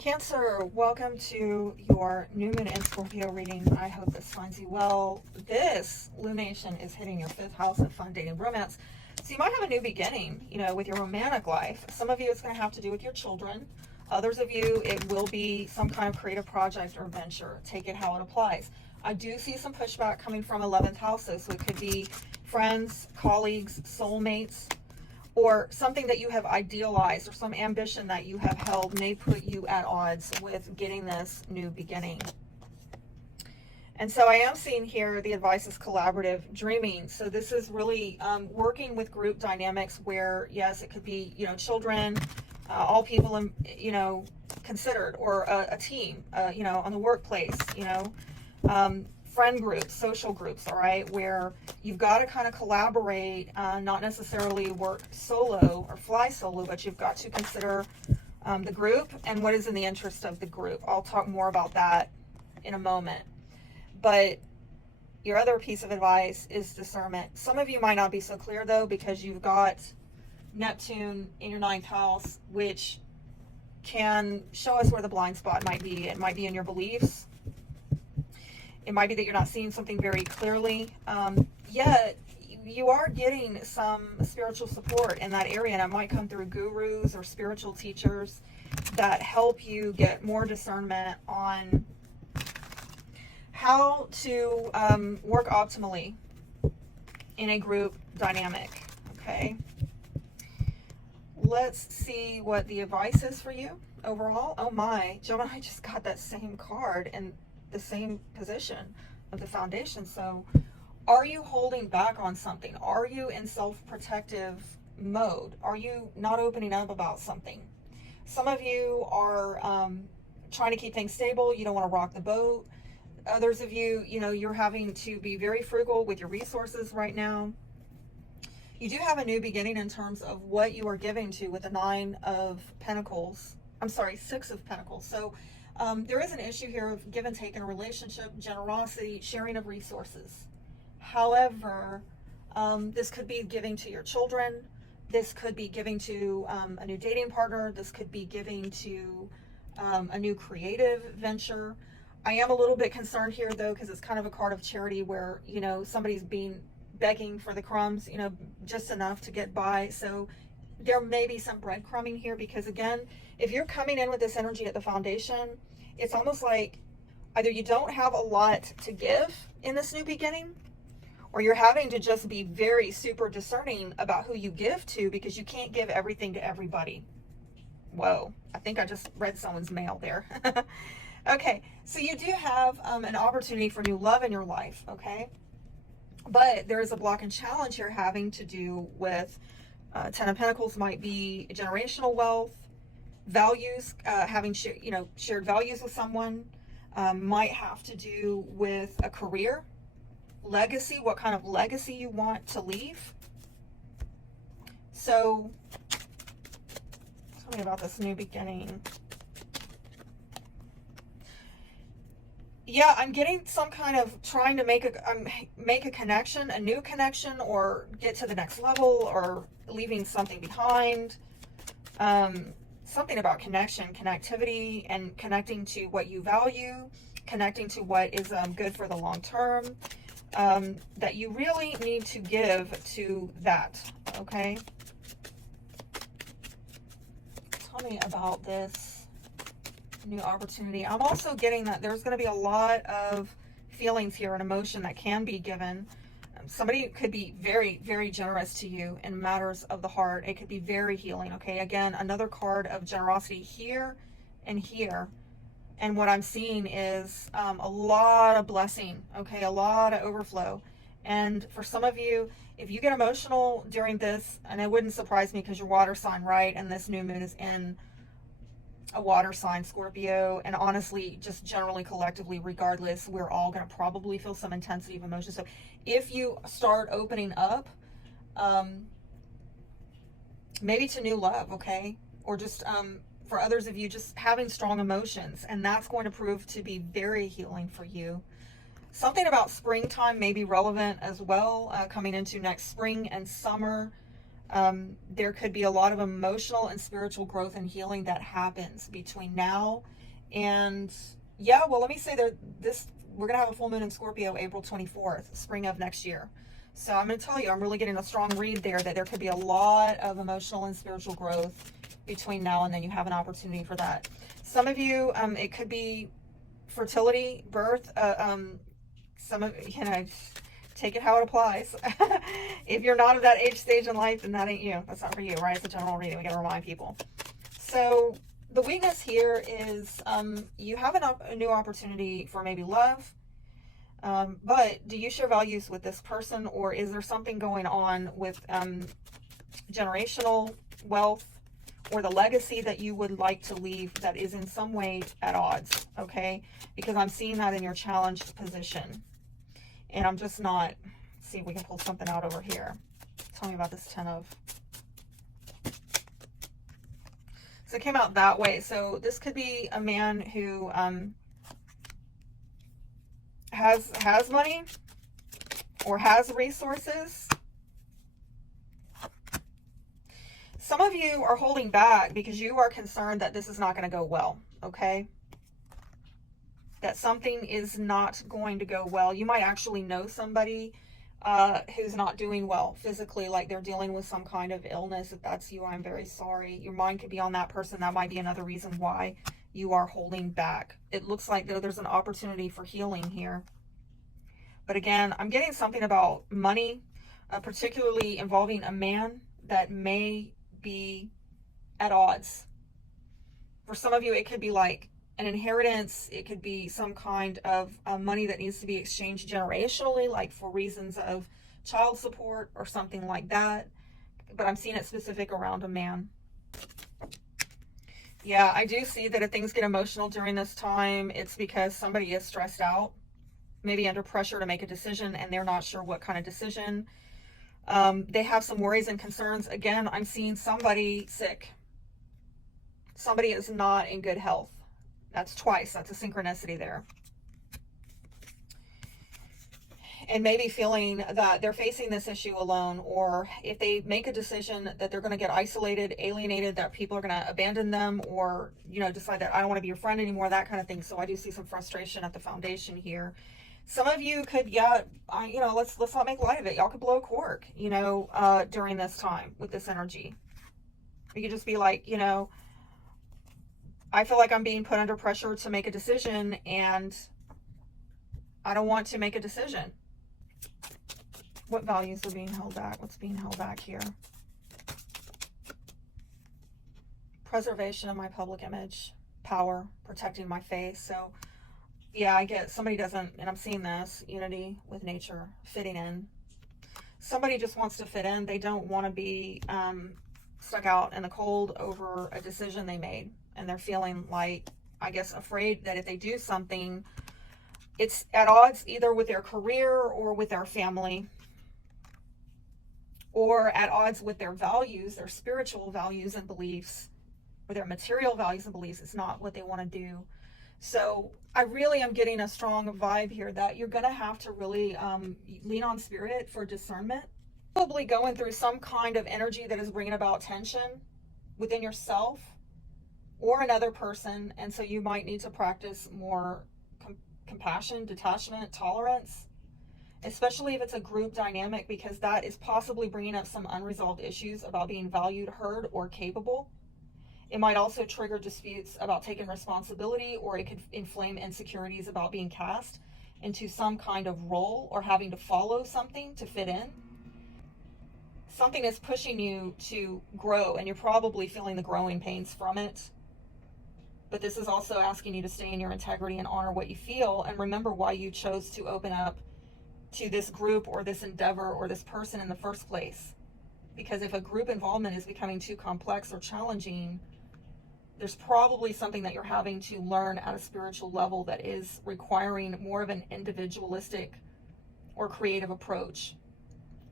Cancer, welcome to your new moon in Scorpio reading. I hope this finds you well. This lunation is hitting your fifth house of fun, dating, romance. So you might have a new beginning, with your romantic life. Some of you, it's going to have to do with your children. Others of you, it will be some kind of creative project or venture. Take it how it applies. I do see some pushback coming from 11th houses. So it could be friends, colleagues, soulmates, or something that you have idealized, or some ambition that you have held may put you at odds with getting this new beginning. And so I am seeing here the advice is collaborative dreaming. So this is really working with group dynamics where, yes, it could be, children, all people, considered, or a team, on the workplace, friend groups, social groups, all right, where you've got to kind of collaborate, not necessarily work solo or fly solo, but you've got to consider the group and what is in the interest of the group. I'll talk more about that in a moment. But your other piece of advice is discernment. Some of you might not be so clear, though, because you've got Neptune in your ninth house, which can show us where the blind spot might be. It might be in your beliefs. It might be that you're not seeing something very clearly, yet you are getting some spiritual support in that area, and it might come through gurus or spiritual teachers that help you get more discernment on how to work optimally in a group dynamic, okay? Let's see what the advice is for you overall. Oh my, Gemini just got that same card and the same position of the foundation. So are you holding back on something? Are you in self-protective mode? Are you not opening up about something? Some of you are trying to keep things stable. You don't want to rock the boat. Others of you, you're having to be very frugal with your resources right now. You do have a new beginning in terms of what you are giving to with the Six of Pentacles. So there is an issue here of give and take in a relationship, generosity, sharing of resources. However, this could be giving to your children. This could be giving to a new dating partner. This could be giving to a new creative venture. I am a little bit concerned here, though, because it's kind of a card of charity where, somebody's begging for the crumbs, just enough to get by. So there may be some breadcrumbing here, because again, if you're coming in with this energy at the foundation, it's almost like either you don't have a lot to give in this new beginning, or you're having to just be very super discerning about who you give to, because you can't give everything to everybody. Whoa, I think I just read someone's mail there. Okay, so you do have an opportunity for new love in your life, okay? But there is a block and challenge here having to do with Ten of Pentacles might be generational wealth, values, having shared values with someone, might have to do with a career, legacy, what kind of legacy you want to leave. So tell me about this new beginning. Yeah, I'm getting some kind of trying to make a connection, a new connection, or get to the next level, or leaving something behind. Something about connection, connectivity, and connecting to what you value, connecting to what is good for the long term, that you really need to give to that, okay? Tell me about this new opportunity. I'm also getting that there's going to be a lot of feelings here and emotion that can be given. Somebody could be very, very generous to you in matters of the heart. It could be very healing. Okay, again, another card of generosity here and here. And what I'm seeing is a lot of blessing. Okay, a lot of overflow. And for some of you, if you get emotional during this, and it wouldn't surprise me because you're water sign, right? And this new moon is in a water sign, Scorpio, and honestly, just generally, collectively, regardless, we're all going to probably feel some intensity of emotion. So if you start opening up, maybe to new love, okay, or just for others of you, just having strong emotions, and that's going to prove to be very healing for you. Something about springtime may be relevant as well, coming into next spring and summer. There could be a lot of emotional and spiritual growth and healing that happens between now and, yeah, well, let me say that we're going to have a full moon in Scorpio April 24th, spring of next year. So I'm going to tell you, I'm really getting a strong read there that there could be a lot of emotional and spiritual growth between now and then. You have an opportunity for that. Some of you, it could be fertility, birth. Some of, take it how it applies. If you're not at that age stage in life, then that ain't you. That's not for you, right? It's a general reading. We got to remind people. So the weakness here is you have a new opportunity for maybe love. But do you share values with this person, or is there something going on with generational wealth or the legacy that you would like to leave that is in some way at odds? Okay, because I'm seeing that in your challenged position, and I'm just not. Let's see if we can pull something out over here. Tell me about this 10 of. So it came out that way. So this could be a man who has money or has resources. Some of you are holding back because you are concerned that this is not going to go well, okay? That something is not going to go well. You might actually know somebody who's not doing well physically, like they're dealing with some kind of illness. If that's you, I'm very sorry. Your mind could be on that person. That might be another reason why you are holding back. It looks like there's an opportunity for healing here. But again, I'm getting something about money, particularly involving a man that may be at odds. For some of you, it could be like an inheritance. It could be some kind of money that needs to be exchanged generationally, like for reasons of child support or something like that. But I'm seeing it specific around a man. Yeah, I do see that if things get emotional during this time, it's because somebody is stressed out, maybe under pressure to make a decision, and they're not sure what kind of decision. They have some worries and concerns. Again, I'm seeing somebody sick. Somebody is not in good health. That's twice. That's a synchronicity there. And maybe feeling that they're facing this issue alone, or if they make a decision that they're going to get isolated, alienated, that people are going to abandon them, or, decide that I don't want to be your friend anymore, that kind of thing. So I do see some frustration at the foundation here. Some of you could, let's not make light of it. Y'all could blow a cork, during this time with this energy. You could just be like, I feel like I'm being put under pressure to make a decision, and I don't want to make a decision. What values are being held back? What's being held back here? Preservation of my public image, power, protecting my face. So, yeah, I get somebody doesn't, and I'm seeing this, unity with nature, fitting in. Somebody just wants to fit in. They don't want to be stuck out in the cold over a decision they made. And they're feeling like, I guess, afraid that if they do something, it's at odds either with their career or with their family, or at odds with their values, their spiritual values and beliefs, or their material values and beliefs. It's not what they want to do. So I really am getting a strong vibe here that you're going to have to really lean on spirit for discernment. Probably going through some kind of energy that is bringing about tension within yourself or another person. And so you might need to practice more compassion, detachment, tolerance, especially if it's a group dynamic, because that is possibly bringing up some unresolved issues about being valued, heard, or capable. It might also trigger disputes about taking responsibility, or it could inflame insecurities about being cast into some kind of role or having to follow something to fit in. Something is pushing you to grow, and you're probably feeling the growing pains from it. But this is also asking you to stay in your integrity and honor what you feel, and remember why you chose to open up to this group or this endeavor or this person in the first place. Because if a group involvement is becoming too complex or challenging, there's probably something that you're having to learn at a spiritual level that is requiring more of an individualistic or creative approach,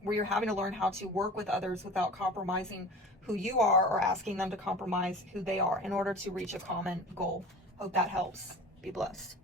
where you're having to learn how to work with others without compromising who you are or asking them to compromise who they are in order to reach a common goal. Hope that helps. Be blessed.